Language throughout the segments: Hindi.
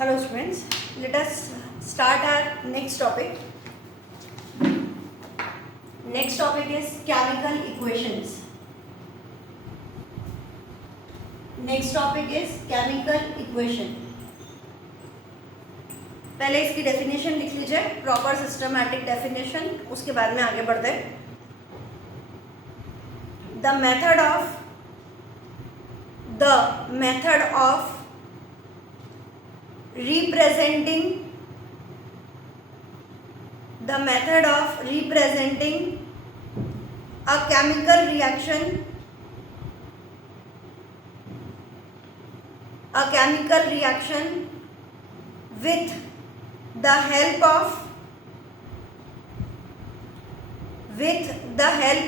Hello students, let us start our next topic. Next topic is chemical equations. Next topic is chemical equation. पहले इसकी डेफिनेशन लिख लीजिए, प्रॉपर सिस्टमैटिक डेफिनेशन, उसके बाद में आगे बढ़ते हैं. The method of representing a chemical reaction with the help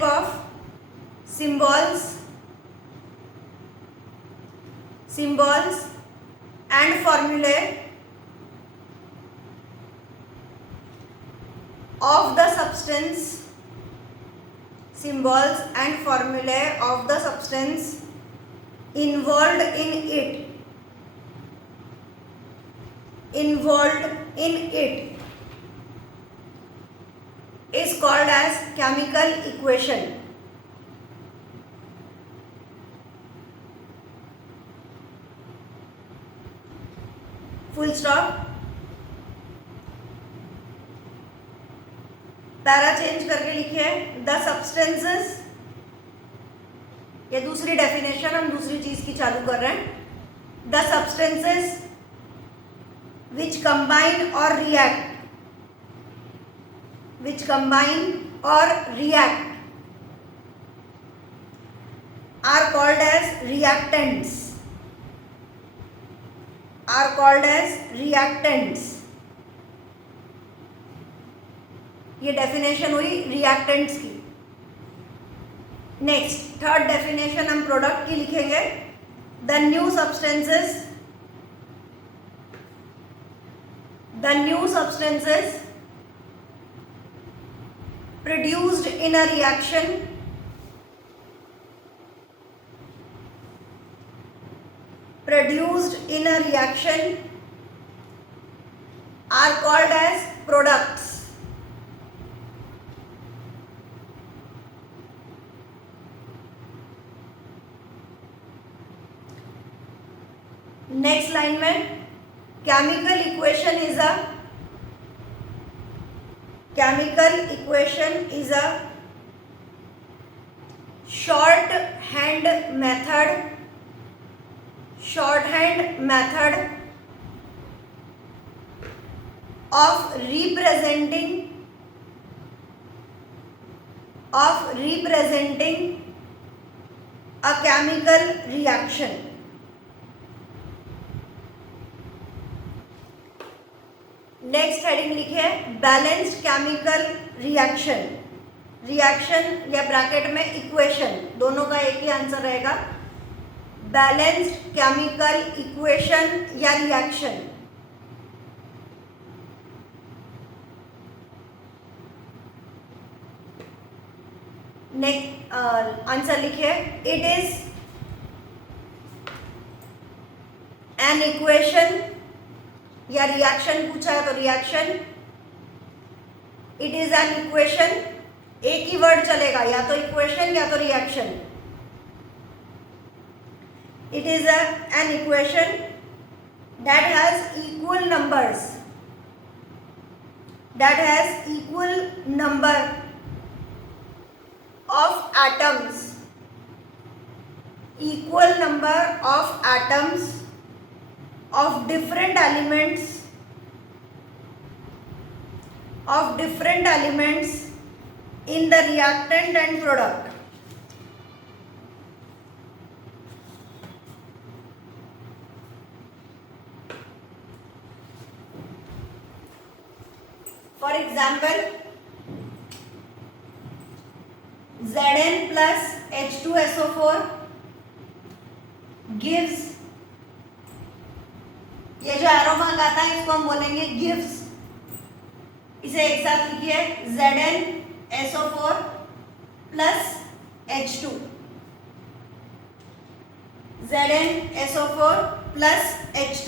of symbols and formulae of the substance, involved in it is called as chemical equation. Full stop. Para change करके लिखिए द सब्सटेंसेस. ये दूसरी डेफिनेशन, हम दूसरी चीज की चालू कर रहे हैं. The substances which combine or react are called as reactants. ये डेफिनेशन हुई रिएक्टेंट्स की. नेक्स्ट थर्ड डेफिनेशन हम प्रोडक्ट की लिखेंगे. The new substances produced in a reaction are called as products. Next line में chemical equation is a shorthand method of representing a chemical reaction. Next heading लिखिए बैलेंस्ड केमिकल रिएक्शन या ब्रैकेट में इक्वेशन, दोनों का एक ही आंसर रहेगा. बैलेंस्ड केमिकल इक्वेशन या रिएक्शन. नेक्स्ट आंसर लिखिए इट इज एन इक्वेशन या रिएक्शन पूछा है तो reaction. It is an equation, एक ही वर्ड चलेगा, या तो इक्वेशन या तो reaction. It is an equation that has equal number of atoms of different elements in the reactant and product. For example, Zn plus H2SO4 gives, ये जो एरो मार्क आता है इसको हम बोलेंगे गिव्स. इसे एक साथ लिखिए ZnSO4 plus H2. ZnSO4 plus H2.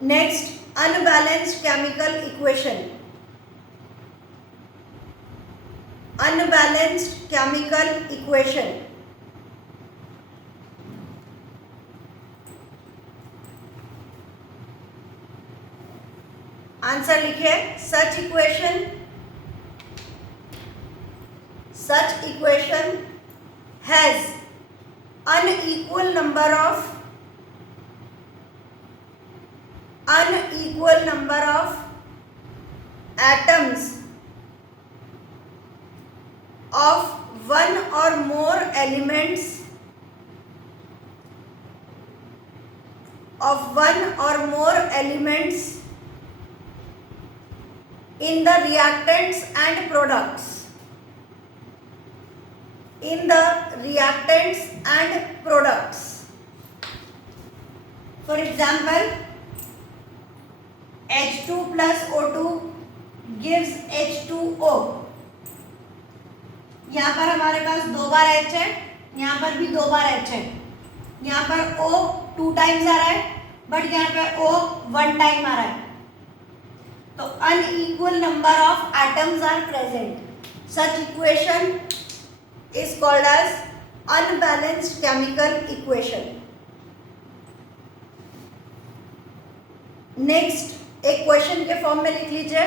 Next, unbalanced chemical equation. Unbalanced chemical equation. Answer लिखिए. Such equation has unequal number of atoms of one or more elements in the reactants and products. For example, H2 plus O2 gives H2O. यहाँ पर हमारे पास 2 बार H है, यहाँ पर भी 2 बार H है. यहाँ पर O 2 टाइम्स आ रहा है, बट यहाँ पे O 1 टाइम आ रहा है. तो unequal number of atoms are present. Such equation is called as unbalanced chemical equation. Next, एक क्वेश्चन के फॉर्म में लिख लीजिए.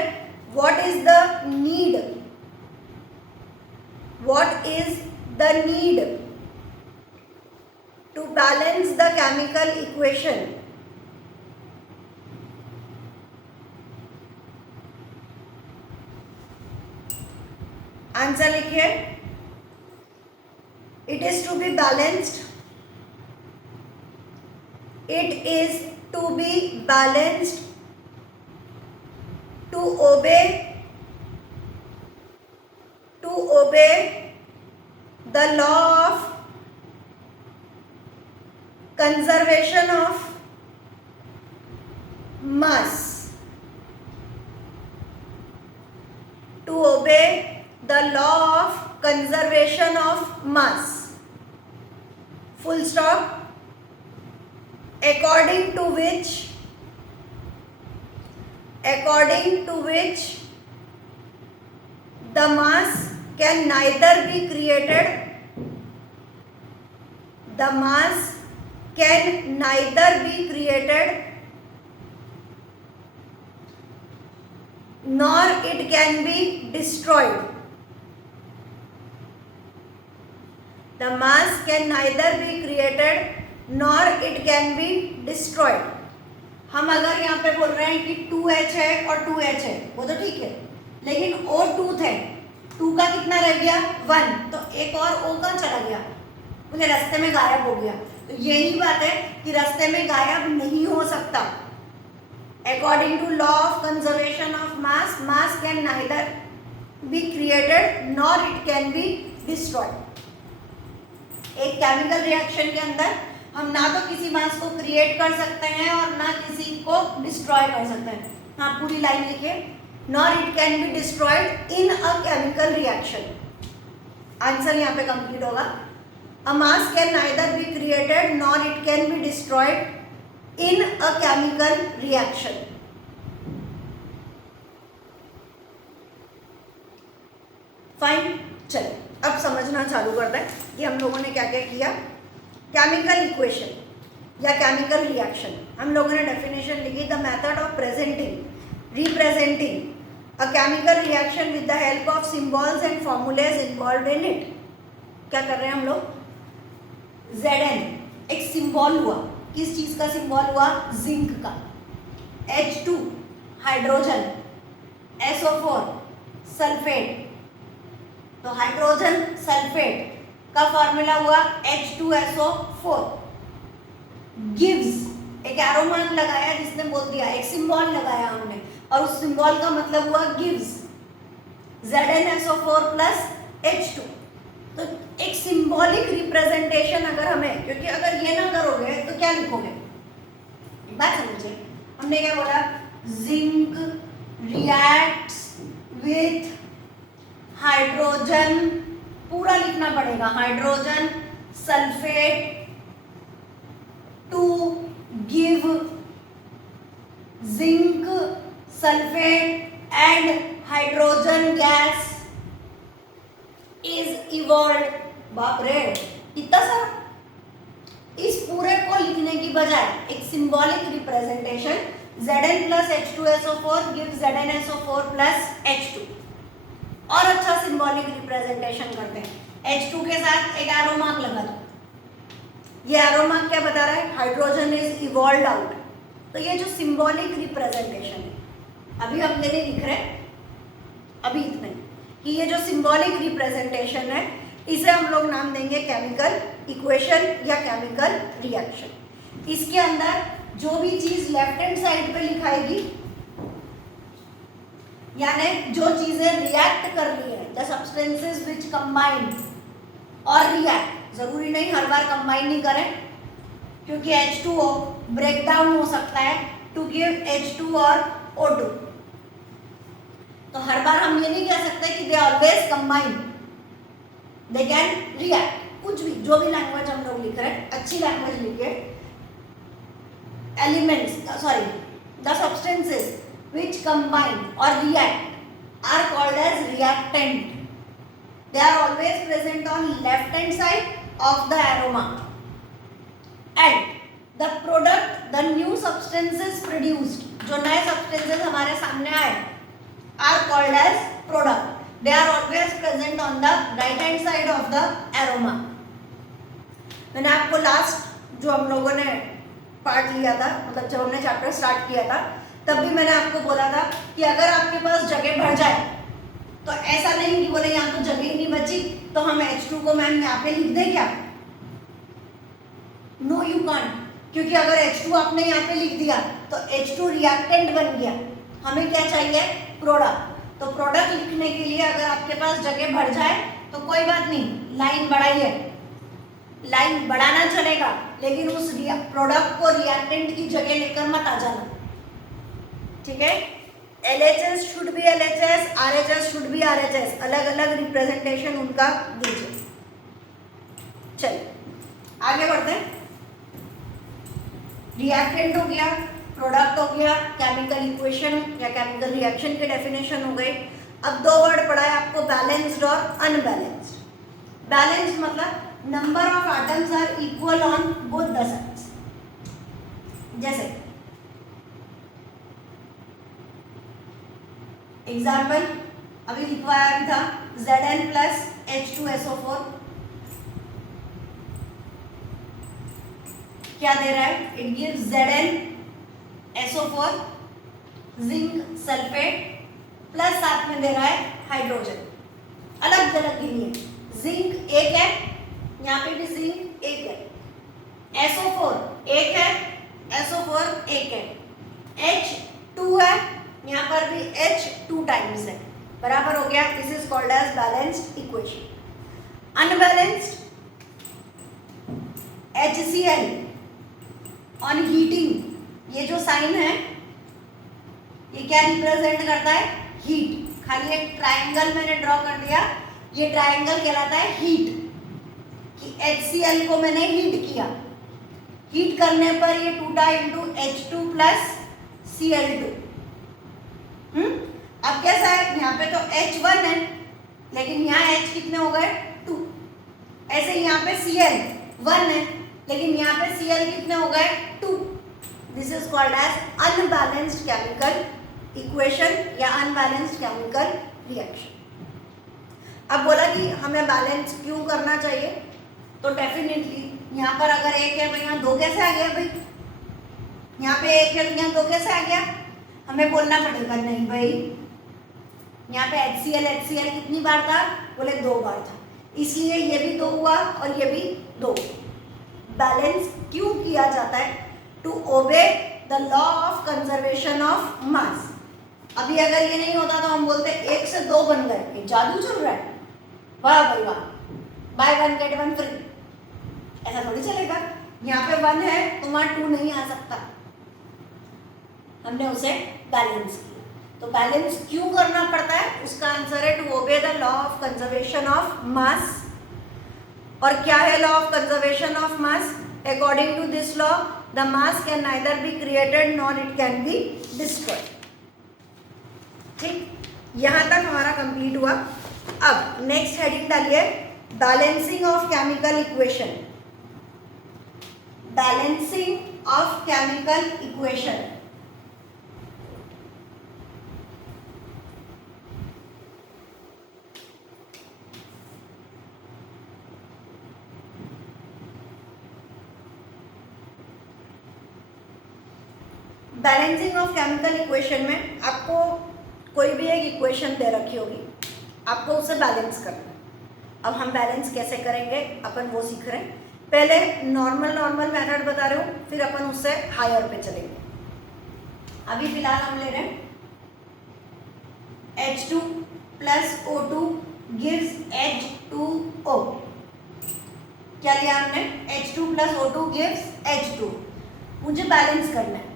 What is the need to balance the chemical equation? Answer लिखिए. It is to be balanced. It is to be balanced to obey the law of conservation of mass. To obey the law of conservation of mass. Full stop. According to which the mass can neither be created nor it can be destroyed. The mass can neither be created nor it can be destroyed. हम अगर यहाँ पे बोल रहे हैं कि 2H है और 2H है, वो तो ठीक है, लेकिन O 2 थे, 2 का कितना रह गया 1, तो एक और O का चला गया, बोले रास्ते में गायब हो गया. तो यही बात है कि रास्ते में गायब नहीं हो सकता. According to law of conservation of mass can neither be created nor it can be destroyed. एक केमिकल रिएक्शन के अंदर हम ना तो किसी मास को क्रिएट कर सकते हैं और ना किसी को डिस्ट्रॉय कर सकते हैं. हाँ, पूरी लाइन लिखिए. Nor it can be destroyed in a chemical reaction. Answer यहाँ पे कंप्लीट होगा. A mass can neither be created nor it can be destroyed in a chemical reaction. Fine. चलिए अब समझना चालू करते हैं कि हम लोगों ने क्या क्या किया. केमिकल इक्वेशन या केमिकल रिएक्शन, हम लोगों ने डेफिनेशन लिखी. The method of representing a chemical reaction with the help of symbols and formulas involved in it. क्या कर रहे हैं हम लोग. Zn एक सिंबल हुआ. किस चीज का सिंबल हुआ. जिंक का. H2 hydrogen, SO4 sulphate. तो हाइड्रोजन सल्फेट का फॉर्मूला हुआ H2SO4. गिव्स एक एरो मार्क लगाया जिसने बोल दिया, एक सिंबल लगाया हमने और उस सिंबल का मतलब हुआ गिव्स. ZnSO4 plus H2. तो एक सिंबॉलिक रिप्रेजेंटेशन अगर हमें, क्योंकि अगर ये ना करोगे तो क्या लिखोगे. एक बात समझिए, हमने क्या बोला. जिंक रिएक्ट्स विथ हाइड्रोजन, पूरा लिखना पड़ेगा. Hydrogen sulphate to give sulphate and hydrogen gas is evolve. बाप रे कितना सारा। इस पूरे को लिखने की बजाय एक symbolic representation Zn plus H2SO4 gives ZnSO4 plus H2 और अच्छा सिंबॉलिक रिप्रेजेंटेशन करते हैं। H2 के साथ एक एरो मार्क लगा दो। ये एरो मार्क क्या बता रहा है? Hydrogen is evolved out. तो ये जो सिंबॉलिक रिप्रेजेंटेशन है, अभी हम ये नहीं लिख रहे, अभी इतने कि ये जो सिंबॉलिक रिप्रेजेंटेशन है इसे हम लोग नाम देंगे केमिकल इक्वेशन या केमिकल रिएक्शन। इसके अंदर जो भी चीज लेफ्ट हैंड साइड पे लिखाएगी, यानी जो चीजें रिएक्ट कर रही है, द सब्सटेंसेस विच कंबाइन और रिएक्ट, जरूरी नहीं हर बार कंबाइन नहीं करें क्योंकि H2O ब्रेक डाउन हो सकता है टू गिव H2 और O2। तो हर बार हम ये नहीं कह सकते कि they always combine, they can react. कुछ भी, जो भी लैंग्वेज हम लोग लिख रहे हैं, अच्छी लैंग्वेज लिखे। Elements, sorry, the substances which combine or react are called as reactant. They are always present on left hand side of the arrow mark. And the product, the new substances produced, जो नए substances हमारे सामने आए, are called as product. They are always present on the right hand side of the arrow mark. मैंने आपको लास्ट जो हम लोगों ने पार्ट लिया था, मतलब जब हमने चैप्टर स्टार्ट किया था, तब भी मैंने आपको बोला था कि अगर आपके पास जगह बढ़ जाए तो ऐसा नहीं कि बोले यहाँ तो जगह ही नहीं बची तो हम H2 को मैम यहाँ पे लिख दें क्या? नो यू कांट, क्योंकि अगर H2 आपने यहाँ पे लिख दिया तो H2 रिएक्टेंट बन गया। हमें क्या चाहिए? प्रोडक्ट। तो प्रोडक्ट लिखने के लिए अगर आपके पास जगह बढ़ जाए तो कोई बात नहीं, लाइन बढ़ाइए, लाइन बढ़ाना चलेगा, लेकिन उस प्रोडक्ट को रिएक्टेंट की जगह लेकर मत आ जाना, ठीक है? LHS should be LHS, RHS should be RHS, अलग अलग रिप्रेजेंटेशन उनका दीजिए। चलिए आगे बढ़ते हैं। रिएक्टेंट हो गया, प्रोडक्ट हो गया, केमिकल इक्वेशन या केमिकल रिएक्शन की डेफिनेशन हो गई। अब दो वर्ड पढ़ा है आपको, बैलेंस्ड और अनबैलेंस्ड। बैलेंस्ड मतलब number of atoms are equal on both the sides. जैसे एग्जाम्पल अभी लिखवाया भी था, Zn plus H2SO4 क्या दे रहा है? It gives ZnSO4 zinc sulphate plus साथ में दे रहा है हाइड्रोजन। अलग अलग गिनिए, जिंक एक है, यहाँ पे भी जिंक एक है, SO4 एक है, SO4 एक है, H2 है, यहाँ पर भी H2 टाइम्स है, बराबर हो गया। This is called as balanced equation. Unbalanced HCl on heating, ये जो साइन है ये क्या रिप्रेजेंट करता है? हीट। खाली एक ट्रायंगल मैंने ड्रॉ कर दिया, ये ट्रायंगल कहलाता है हीट, कि HCl को मैंने हीट किया, हीट करने पर ये टूटा इंटू H2 प्लस Cl2। अब कैसा है? यहाँ पे तो H1 है, लेकिन यहाँ H कितने हो गए? 2। ऐसे यहाँ पे Cl 1 है, लेकिन यहाँ पे Cl कितने हो गए? 2। This is called as unbalanced chemical equation या अनबैलेंस्ड केमिकल रिएक्शन। अब बोला कि हमें बैलेंस क्यों करना चाहिए, तो डेफिनेटली यहाँ पर अगर एक है, भाई यहाँ 2 कैसे आ गया? भाई यहाँ पे एक है, यहाँ 2 कैसे आ गया? हमें बोलना पड़ेगा नहीं भाई, यहाँ पे HCl कितनी बार था? बोले 2 बार था, इसलिए ये भी 2 हुआ और ये भी 2। बैलेंस क्यों किया जाता है? To obey the law of conservation of mass. अभी अगर ये नहीं होता तो हम बोलते 1 से 2 बन गए, ये जादू चल रहा है, वाह भाई वाह, बाय 1 गेट 1 फ्री। ऐसा थोड़ी चलेगा, यहाँ पे 1 है तो वहाँ 2 नहीं आ सकता, हमने उसे बैलेंस किया। तो बैलेंस क्यों करना पड़ता है? उसका आंसर है to obey the law of conservation of mass. और क्या है law of conservation of mass? According to this law the mass can neither be created nor it can be destroyed. ठीक, यहाँ तक हमारा कंप्लीट हुआ। अब नेक्स्ट हेडिंग डालिए, balancing of chemical equation. Balancing of chemical equation. Balancing of chemical equation में आपको कोई भी एक इक्वेशन दे रखी होगी, आपको उसे बैलेंस करना है। अब हम बैलेंस कैसे करेंगे अपन वो सीख रहे हैं। पहले नॉर्मल मेथड बता रहे हूँ, फिर अपन उससे हायर पे चलेंगे। अभी फिलहाल हम ले रहे हैं H2 plus O2 gives H2O। क्या लिया हमने? H2 plus O2 gives H2। मुझे बैलेंस करना है।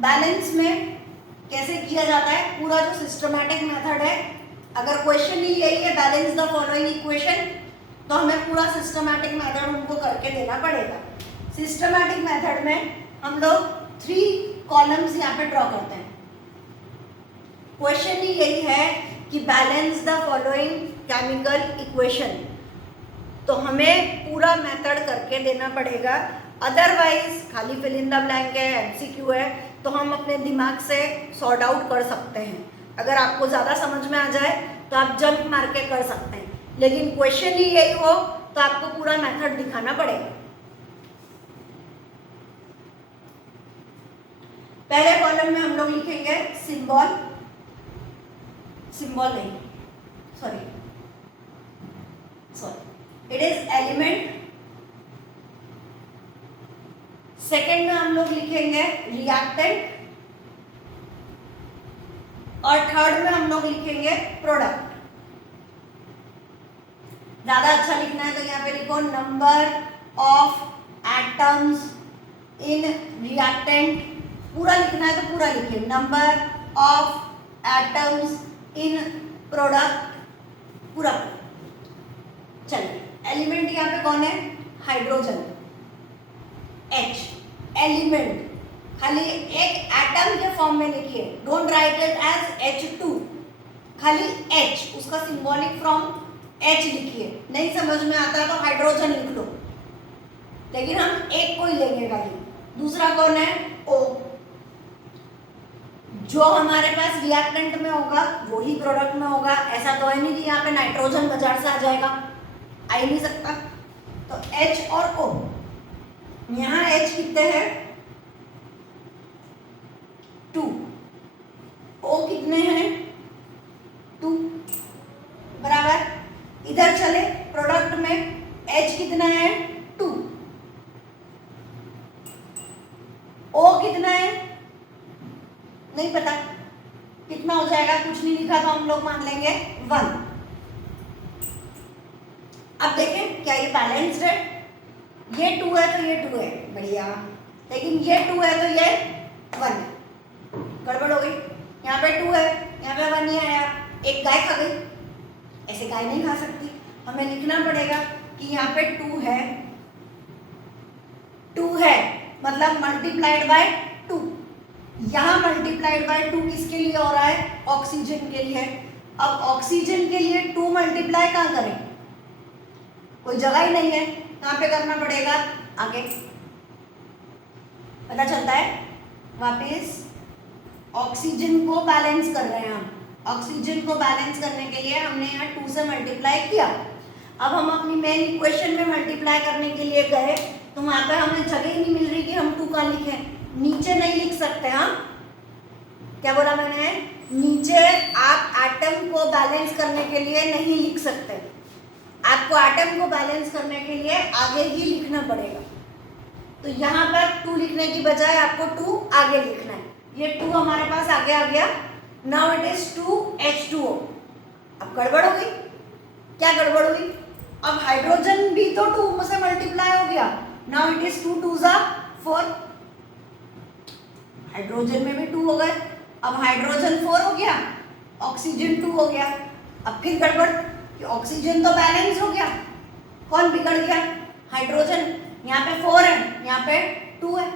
बैलेंस में कैसे किया जाता है, पूरा जो सिस्टमैटिक मेथड है, अगर क्वेश्चन ही यही है बैलेंस द फॉलोइंग इक्वेशन, तो हमें पूरा सिस्टमैटिक मेथड उनको करके देना पड़ेगा। सिस्टमैटिक मेथड में हम लोग 3 कॉलम्स यहाँ पे ड्रॉ करते हैं। क्वेश्चन ही यही है कि balance the following chemical equation, तो हमें पूरा मेथड करके देना पड़ेगा। अदरवाइज खाली फिल इन द ब्लैंक है, एमसीक्यू है, तो हम अपने दिमाग से सॉर्ट आउट कर सकते हैं। अगर आपको ज़्यादा समझ में आ जाए तो आप जंप मार के कर सकते हैं, लेकिन क्वेश्चन ही यही हो तो आपको पूरा मेथड दिखाना पड़ेगा। पहले कॉलम में हम लोग लिखेंगे सिंबल, सिंबल नहीं, sorry it is element. Second में हम लोग लिखेंगे रिएक्टेंट, और थर्ड में हम लोग लिखेंगे प्रोडक्ट। ज्यादा अच्छा लिखना है तो यहाँ पे लिखो number of atoms in reactant. पूरा लिखना है तो पूरा लिखिए, number of atoms in product, पूरा। चलिए, एलिमेंट यहाँ पे कौन है? Hydrogen, H element. खाली एक एटम के फॉर्म में लिखिए, don't write it as H2, खाली H, उसका सिंबॉलिक फॉर्म H लिखिए। नहीं समझ में आता तो हाइड्रोजन लिख लो, लेकिन हम एक को ही लेंगे खाली। दूसरा कौन है? O। जो हमारे पास रिएक्टेंट में होगा वो ही प्रोडक्ट में होगा। ऐसा तो है नहीं कि यहाँ पे नाइट्रोजन बाजार से आ जाएगा, आ ही नहीं सकता। तो H और O। यहाँ H कितने हैं? 2। O कितने हैं? 2, बराबर। इधर चले प्रोडक्ट में, H कितना है? 2। O कितना है? नहीं पता कितना हो जाएगा, कुछ नहीं लिखा तो हम लोग मान लेंगे 1। अब देखें क्या ये बैलेंस्ड है? ये 2 है तो ये 2 है, बढ़िया। लेकिन ये 2 है तो ये 1 है, गड़बड़ हो गई। यहाँ पे 2 है, यहाँ पे 1 नहीं आया, एक गाय खा गई। ऐसे गाय नहीं खा सकती, हमें लिखना पड़ेगा कि यहाँ पे 2 है, 2 है मतलब मल्टीप्लाइड बाय 2। यहाँ मल्टीप्लाइड बाय 2 किसके लिए हो रहा है? ऑक्सीजन के लिए। अब ऑक्सीजन के लिए 2 मल्टीप्लाई कहाँ करें? कोई जगह ही नहीं है, कहाँ पे करना पड़ेगा? आगे। पता चलता है वापिस ऑक्सीजन को बैलेंस कर रहे हैं हम। ऑक्सीजन को बैलेंस करने के लिए हमने यहाँ 2 से मल्टीप्लाई किया। अब हम अपनी मेन इक्वेशन में मल्टीप्लाई करने के लिए गए तो वहाँ पे हमें जगह ही नहीं मिल रही कि हम 2 का लिखें। नीचे नहीं लिख सकते हम, क्या बोला मैंने? नीचे आप एटम को बैलेंस करने के लिए नहीं लिख सकते, आपको एटम को बैलेंस करने के लिए आगे ही लिखना पड़ेगा। तो यहाँ पर 2 लिखने की बजाय आपको 2 आगे लिखना है। ये 2 हमारे पास आगे आ गया। Now it is 2H2O। अब गड़बड़ हो गई, क्या गड़बड़ हुई? अब हाइड्रोजन भी तो 2 से मल्टीप्लाई हो गया। Now it is 2 2s 4। Hydrogen में भी 2 हो गए, अब हाइड्रोजन 4 हो गया, ऑक्सीजन 2 हो गया। अब फिर गड़बड़ कि ऑक्सीजन तो बैलेंस हो गया, कौन बिगड़ गया? हाइड्रोजन। यहाँ पे 4 है, यहाँ पे 2 है।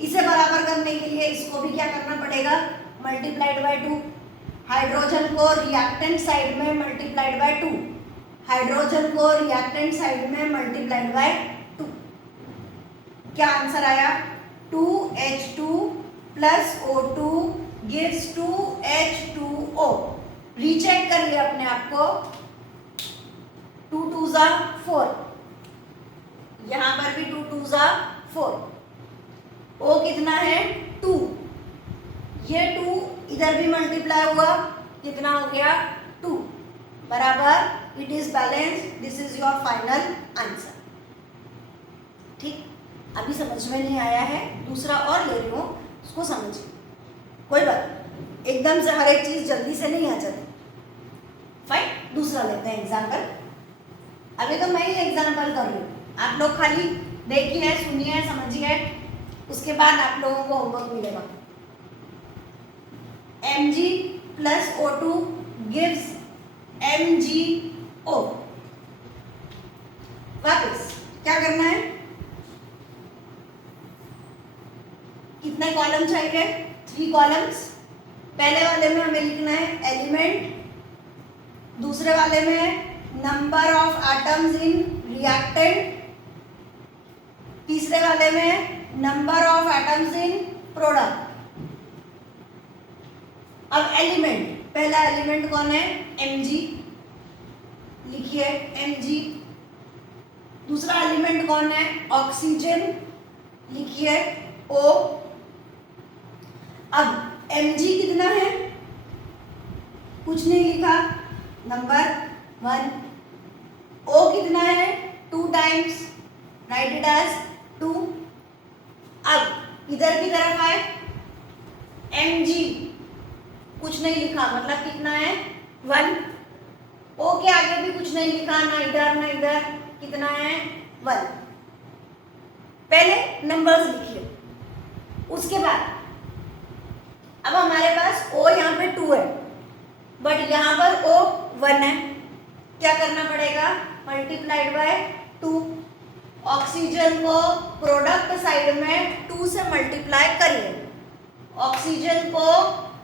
इसे बराबर करने के लिए इसको भी क्या करना पड़ेगा? Multiplied by 2। हाइड्रोजन को रिएक्टेंट साइड में मल्टीप्लाइड बाय 2, हाइड्रोजन को रिएक्टेंट साइड में मल्टीप्लाइड बाय 2। क्या आंसर आया? 2H2 plus O2 gives 2H2O। Recheck कर लिया अपने आप को। 2 2 ज़ा 4, यहां पर भी 2 2 ज़ा 4। O कितना है? 2। ये 2 इधर भी मल्टीप्लाई हुआ, कितना हो गया? 2 बराबर it is balance. This is your final answer. ठीक, अभी समझ में नहीं आया है, दूसरा और ले रही हूँ, उसको समझिए। कोई बात, एकदम से हर एक चीज जल्दी से नहीं आ जाती। फाइन, दूसरा लेते हैं एग्जाम्पल। अभी तो मैं ही एग्जाम्पल कर रही हूँ, आप लोग खाली देखिए, सुनिए, समझिए, उसके बाद आप लोगों को होमवर्क मिलेगा। Mg plus O2 gives MgO। वापस क्या करना है? कितने कॉलम चाहिए? 3 कॉलम्स। पहले वाले में हमें लिखना है एलिमेंट, दूसरे वाले में number of atoms in reactant, तीसरे वाले में number of atoms in product. अब एलिमेंट, पहला एलिमेंट कौन है? Mg, लिखिए Mg। दूसरा एलिमेंट कौन है? ऑक्सीजन, लिखिए O। अब Mg कितना है? कुछ नहीं लिखा, नंबर 1। O कितना है? 2 टाइम्स, राइट इट एज 2। अब इधर की तरफ आए, Mg कुछ नहीं लिखा, मतलब कितना है? 1। O के आगे भी कुछ नहीं लिखा, ना इधर ना इधर, कितना है? 1। पहले नंबर्स लिखिए, उसके बाद अब हमारे पास O यहाँ पे 2 है, बट यहाँ पर O 1 है। क्या करना पड़ेगा? Multiplied by 2। ऑक्सीजन को प्रोडक्ट साइड में 2 से मल्टीप्लाई करिए। ऑक्सीजन को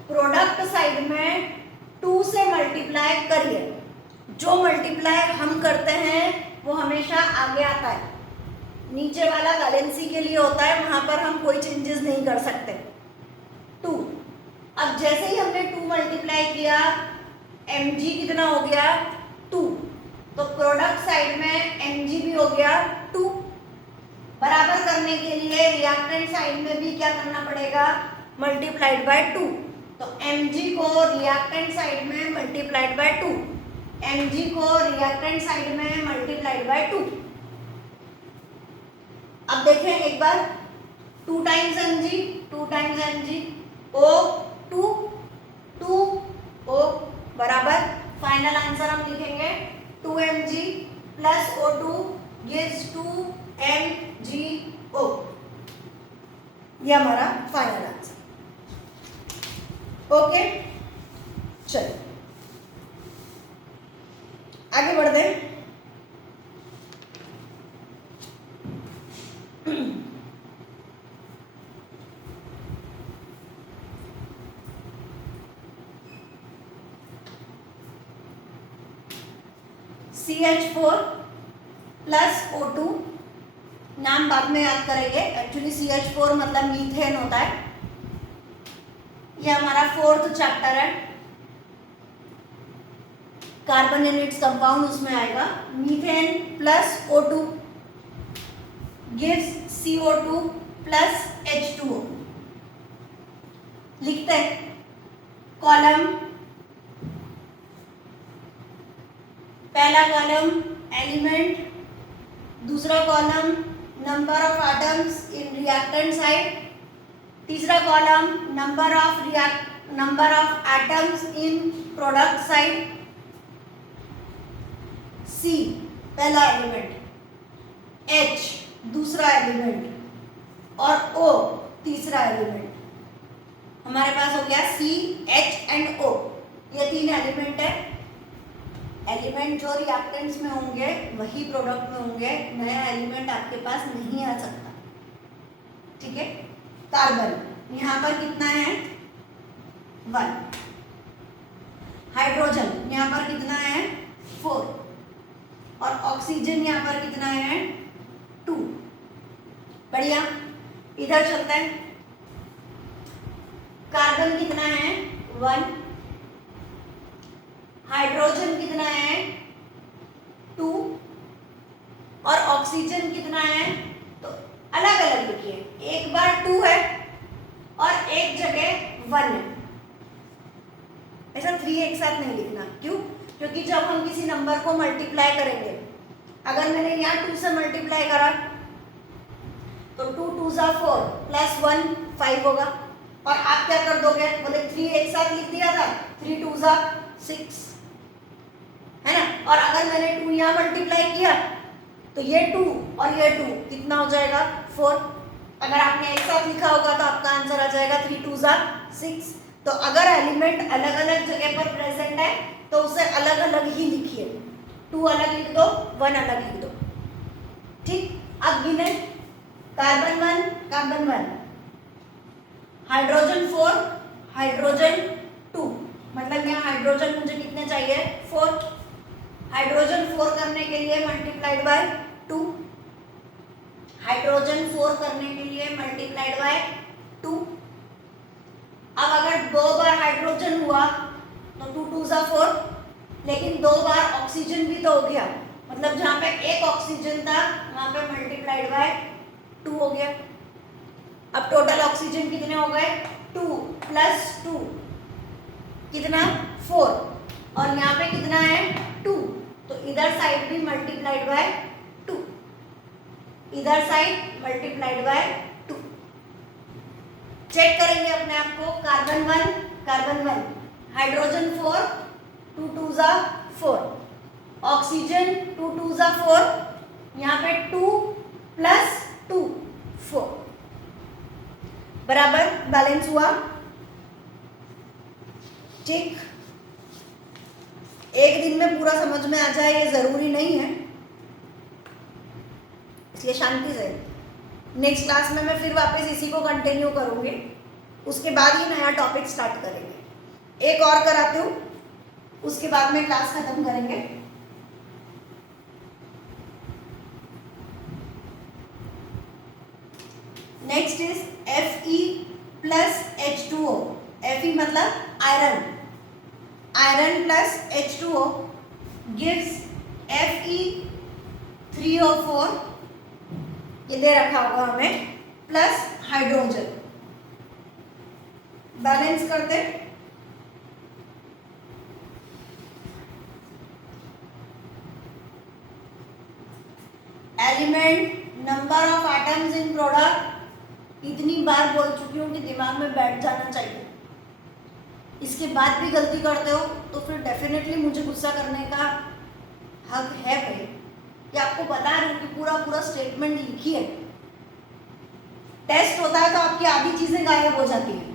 प्रोडक्ट साइड में 2 से मल्टीप्लाई करिए। जो मल्टीप्लाई हम करते हैं वो हमेशा आगे आता है, नीचे वाला वैलेंसी के लिए होता है, वहां पर हम कोई चेंजेस नहीं कर सकते। 2। अब जैसे ही हमने 2 मल्टीप्लाई किया, Mg कितना हो गया? 2। तो प्रोडक्ट साइड में Mg भी हो गया 2। बराबर करने के लिए रिएक्टेंट साइड में भी क्या करना पड़ेगा? Multiplied by 2। तो Mg को रिएक्टेंट साइड में मल्टीप्लाइड बाय 2, Mg को रिएक्टेंट साइड में मल्टीप्लाइड बाय 2। अब देखें एक बार, 2 times Mg, 2 times Mg, O 2, 2 O बराबर फाइनल आंसर हम लिखेंगे 2Mg plus O2 gives 2MgO। ये हमारा फाइनल आंसर। ओके, चलो आगे बढ़ते हैं। CH4 प्लस O2, नाम बाद में याद करेंगे। एक्चुअली CH4 मतलब मीथेन होता है। ये हमारा 4th चैप्टर है, कार्बन यूनिट्स कंपाउंड उसमें आएगा। Methane plus O2 gives CO2 plus H2O। लिखते हैं कॉलम, पहला कॉलम एलिमेंट, दूसरा column number of atoms in reactant side, तीसरा column number of atoms in product side. C पहला एलिमेंट, H दूसरा एलिमेंट और O तीसरा एलिमेंट। हमारे पास हो गया C, H एंड O, ये 3 एलिमेंट है। एलिमेंट जो रिएक्टेंट्स में होंगे वही प्रोडक्ट में होंगे, नया एलिमेंट आपके पास नहीं आ सकता। ठीक है, कार्बन यहाँ पर कितना है? 1। हाइड्रोजन यहाँ पर कितना है 4 और ऑक्सीजन यहाँ पर कितना है 2। बढ़िया, इधर चलते हैं। कार्बन कितना है 1, हाइड्रोजन कितना है 2 और ऑक्सीजन कितना है, तो अलग अलग लिखिए, एक बार 2 है और एक जगह 1 है। ऐसा 3 एक साथ नहीं लिखना, क्यों? क्योंकि जब हम किसी नंबर को मल्टीप्लाई करेंगे, अगर मैंने यहाँ 2 से मल्टीप्लाई करा तो 2 2 ज़ा 4 प्लस 1 5 होगा, और आप क्या कर दोगे, बोले 3 एक साथ लिख दिया था, 3 2 ज़ा 6, है ना। और अगर मैंने 2 यहाँ मल्टीप्लाई किया तो ये 2 और ये 2 कितना हो जाएगा 4। अगर आपने एक साथ लिखा होगा तो आपका आंसर आ जाएगा 3 2 ज़ा 6। तो अगर एलिमेंट अलग अलग जगह पर प्रेजेंट है तो उसे अलग अलग ही लिखिए, 2 अलग लिख दो, 1 अलग लिख दो, ठीक। अब गिने, कार्बन 1 कार्बन 1, हाइड्रोजन 4 हाइड्रोजन 2, मतलब यहाँ हाइड्रोजन मुझे कितने चाहिए 4, हाइड्रोजन 4 करने के लिए मल्टीप्लाइड बाय 2, हाइड्रोजन 4 करने के लिए मल्टीप्लाइड बाय 2। अब अगर 2 बार हाइड्रोजन हुआ तो 2 2 ज़ा 4, लेकिन 2 बार ऑक्सीजन भी तो हो गया, मतलब जहाँ पे एक ऑक्सीजन था वहाँ पे मल्टीप्लाइड बाय 2 हो गया। अब टोटल ऑक्सीजन कितने हो गए 2 प्लस 2 कितना 4, और यहाँ पे कितना है 2, तो इधर साइड भी मल्टीप्लाइड बाय 2, इधर साइड मल्टीप्लाइड बाय 2। चेक करेंगे अपने आप को, कार्बन 1 हाइड्रोजन 4 2 2 ज़ा 4, ऑक्सीजन 2 2 ज़ा 4, यहाँ पे 2 प्लस 2 4, बराबर बैलेंस हुआ, ठीक। एक दिन में पूरा समझ में आ जाए ये जरूरी नहीं है, इसलिए शांति से नेक्स्ट क्लास में मैं फिर वापस इसी को कंटिन्यू करूंगी, उसके बाद ही नया टॉपिक स्टार्ट करेंगे। एक और कराती हूँ, उसके बाद में क्लास खत्म करेंगे। Next is Fe plus H2O। Fe मतलब iron, iron plus H2O gives Fe3O4, ये दे रखा होगा हमें, प्लस हाइड्रोजन। बैलेंस करते, element number of atoms in product, इतनी बार बोल चुकी हूँ कि दिमाग में बैठ जाना चाहिए। इसके बाद भी गलती करते हो तो फिर डेफिनेटली मुझे गुस्सा करने का हक है भाई, कि आपको बता रही हूँ कि पूरा पूरा स्टेटमेंट लिखिए। टेस्ट होता है तो आपकी आधी चीजें गायब हो जाती है।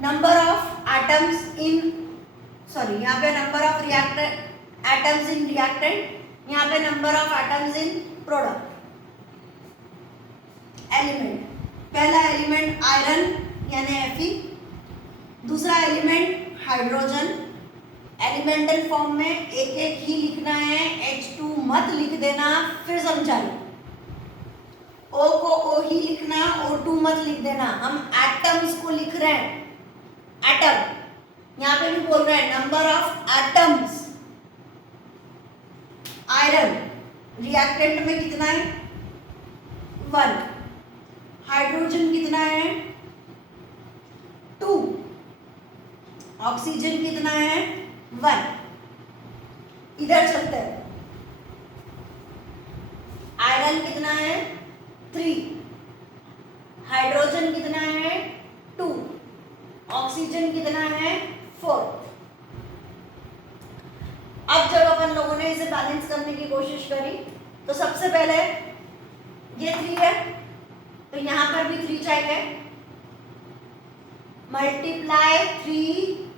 Number of atoms in, sorry यहाँ पे number of reactant atoms in reactant, यहाँ पे number of atoms in product. Element, पहला एलिमेंट आयरन यानी Fe, दूसरा एलिमेंट हाइड्रोजन। एलिमेंटल फॉर्म में एक एक ही लिखना है, H2 मत लिख देना, फिर समझा लो। O को O ही लिखना, O2 मत लिख देना। हम एटम्स को लिख रहे हैं, एटम, यहाँ पे भी बोल रहे हैं number of atoms. Iron reactant में कितना है 1, हाइड्रोजन कितना है 2, ऑक्सीजन कितना है 1। इधर चलते हैं, आयरन कितना है 3, हाइड्रोजन कितना है 2, ऑक्सीजन कितना है 4। अब जब अपन लोगों ने इसे बैलेंस करने की कोशिश करी तो सबसे पहले ये 3 है तो यहाँ पर भी 3 चाहिए, मल्टीप्लाई 3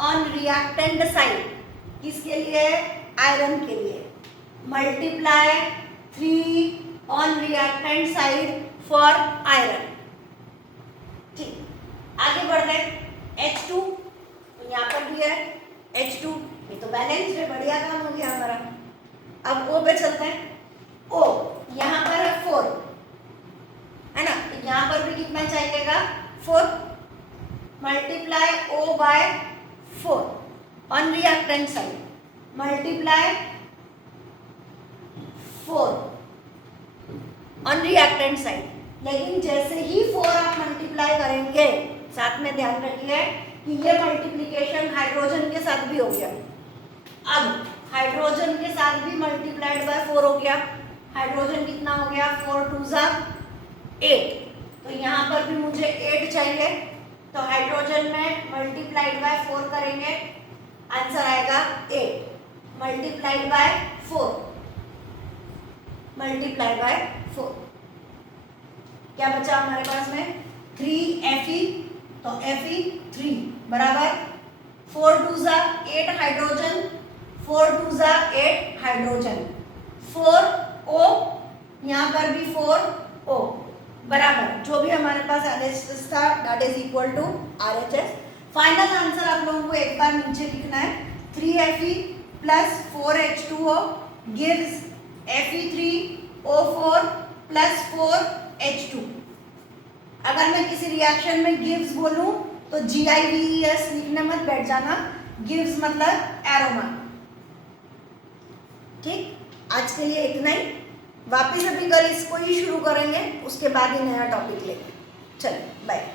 ऑन रिएक्टेंट साइड, किसके लिए आयरन के लिए, multiply 3 on reactant side for iron. ठीक, आगे बढ़ते हैं H2, तो यहाँ पर भी है H2, ये तो बैलेंस्ड है, बढ़िया काम हो गया हमारा। अब O पे चलते हैं। O यहाँ पर है 4, है ना, तो यहाँ पर भी कितना चाहिएगा 4, multiply O by 4 on reactant side, multiply 4 on reactant side. लेकिन जैसे ही 4 आप मल्टीप्लाई करेंगे, साथ में ध्यान रखिए कि ये मल्टीप्लिकेशन हाइड्रोजन के साथ भी हो गया। अब हाइड्रोजन के साथ भी मल्टीप्लाइड बाय 4 हो गया। हाइड्रोजन कितना हो गया, 4 2 जा 8, तो यहाँ पर भी मुझे 8 चाहिए, तो हाइड्रोजन में मल्टीप्लाइड बाय 4 करेंगे, आंसर आएगा 8 मल्टीप्लाइड बाय 4, मल्टीप्लाइड बाय 4। क्या बचा हमारे पास में 3Fe, तो Fe3 बराबर 4 2 जा 8 हाइड्रोजन, 4 2 जा 8 हाइड्रोजन, 4O, यहाँ पर भी 4O बराबर जो भी हमारे पास LHS था that is equal to RHS। Final answer आप लोगों को एक बार नीचे लिखना है, 3Fe plus 4H2O gives Fe3O4 plus 4H2। अगर मैं किसी रिएक्शन में गिव्स बोलूं तो GIVES लिखने मत बैठ जाना, गिव्स मतलब एरोमा। ठीक, आज के लिए इतना ही, वापिस अभी कल इसको ही शुरू करेंगे, उसके बाद ही नया टॉपिक लेंगे। चलो बाय।